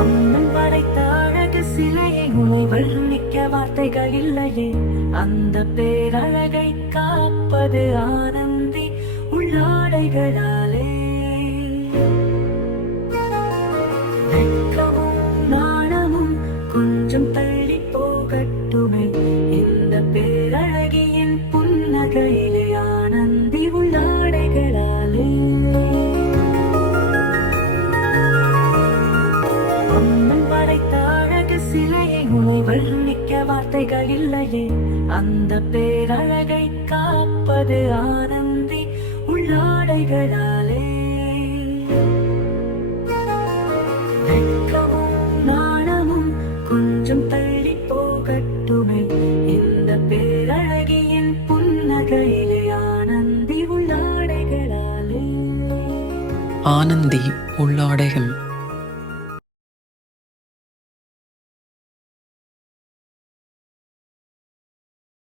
அம்மன் படைத்த அழகு சிலையை உன்னை வர்ணிக்க வார்த்தைகள் இல்லையே. அந்த பேரழகை காப்பது ஆனந்தி உள்ளாடைகளாலே. வெட்கமும் நாணமும் கொஞ்சம் தள்ளி போகட்டுமே. இந்த பேரழகியின் புன்னகையிலே ஆனந்தி உள்ளாடைகளாலே. அம்மன் படைத்த அழகு சிலையை உன்னை வர்ணிக்க வார்த்தைகள் இல்லையே. அந்த பேரழகை காப்பது ஆனந்தி உள்ளாடைகளாலே.